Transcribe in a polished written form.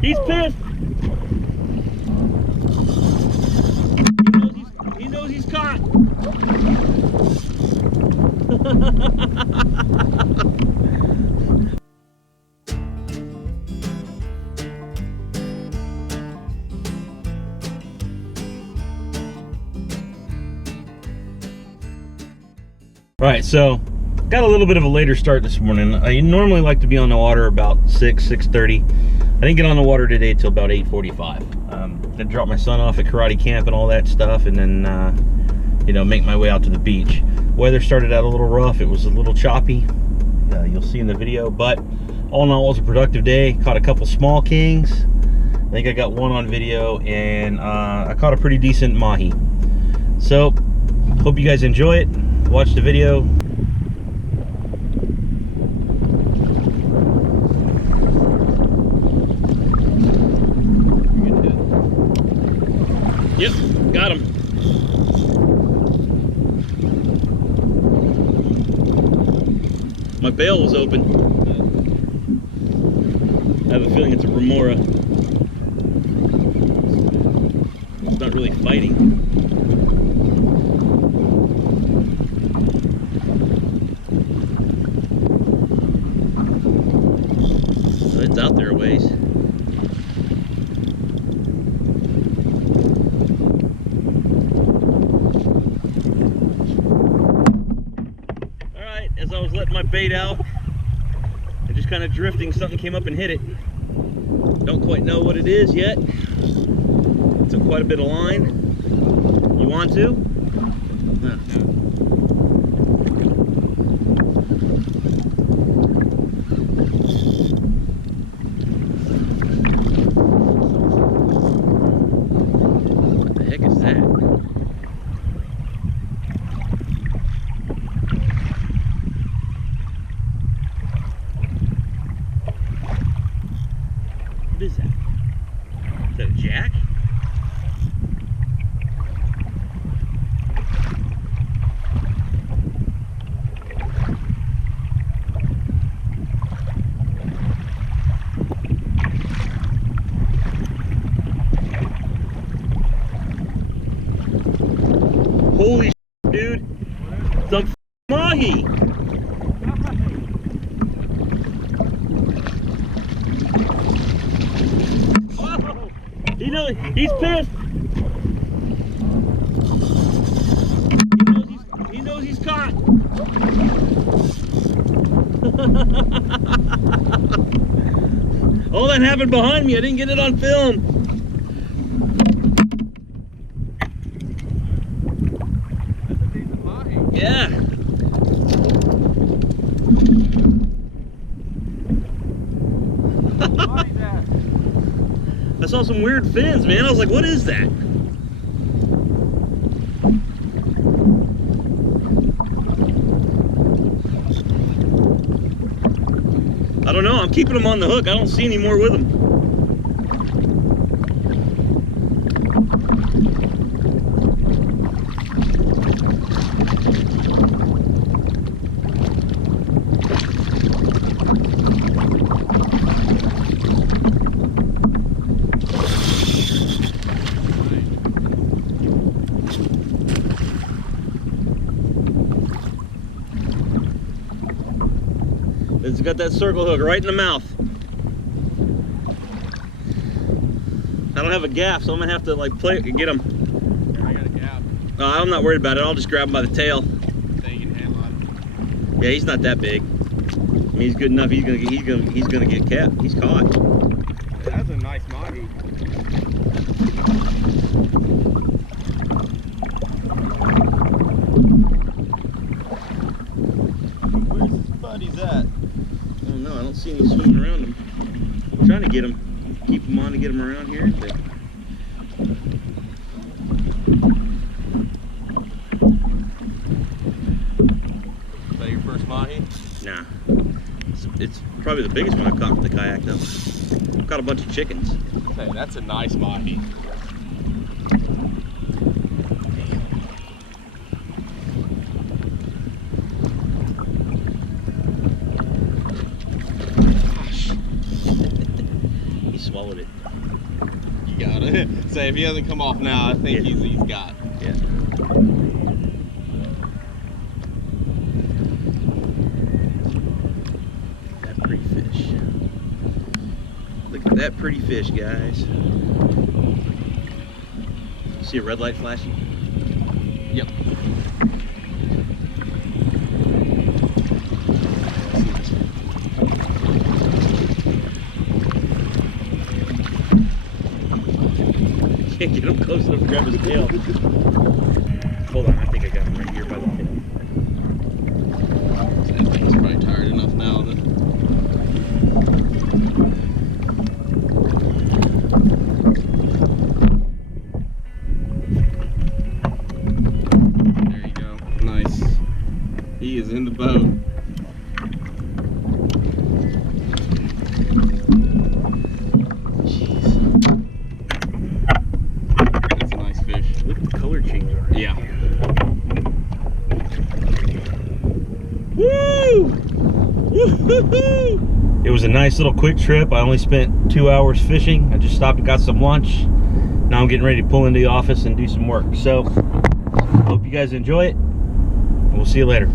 He's pissed. He knows he's caught. All right, so got a little bit of a later start this morning. I normally like to be on the water about 6:30. I didn't get on the water today till about 8:45. Then drop my son off at karate camp and all that stuff, and then you know, make my way out to the beach. Weather started out a little rough. It was a little choppy. You'll see in the video, but all in all, it was a productive day. Caught a couple small kings. I think I got one on video, and I caught a pretty decent mahi. So hope you guys enjoy it. Watch the video. Yep, got him. My bail was open. I have a feeling it's a remora. It's not really fighting. It's out there a ways. Alright, as I was letting my bait out and just kind of drifting, something came up and hit it. Don't quite know what it is yet. Took quite a bit of line. You want to? No. What is that? Is that a jack? Holy shit, dude. It's a mahi. He's pissed. He knows he's caught. All that happened behind me. I didn't get it on film. Yeah. I saw some weird fins, man. I was like, what is that? I don't know. I'm keeping them on the hook. I don't see any more with them. It's got that circle hook right in the mouth. I don't have a gaff, so I'm gonna have to like get him. Yeah, I got a gaff. I'm not worried about it. I'll just grab him by the tail. So you can handle it. Yeah, he's not that big. I mean, he's good enough. He's gonna get capped. He's caught. That's a nice mahi. Where's his buddies at? I don't know. I don't see any swimming around him. I'm trying to get him, keep him on to get him around here. But... Is that your first mahi? Nah. It's probably the biggest one I've caught with the kayak, though. I've caught a bunch of chickens. Hey, that's a nice mahi. swallowed it. You got it. Say if he hasn't come off now, I think he's got. Yeah. That pretty fish. Look at that pretty fish, guys. See a red light flashing? Yep. Can't get him close enough to grab his tail. Hold on, I think I got him right here by the tail. That thing's probably tired enough now that. There you go. Nice. He is in the boat. Look at the color change already. Yeah. Woo! Woo-hoo-hoo! It was a nice little quick trip. I only spent 2 hours fishing. I just stopped and got some lunch. Now I'm getting ready to pull into the office and do some work. So, hope you guys enjoy it. We'll see you later.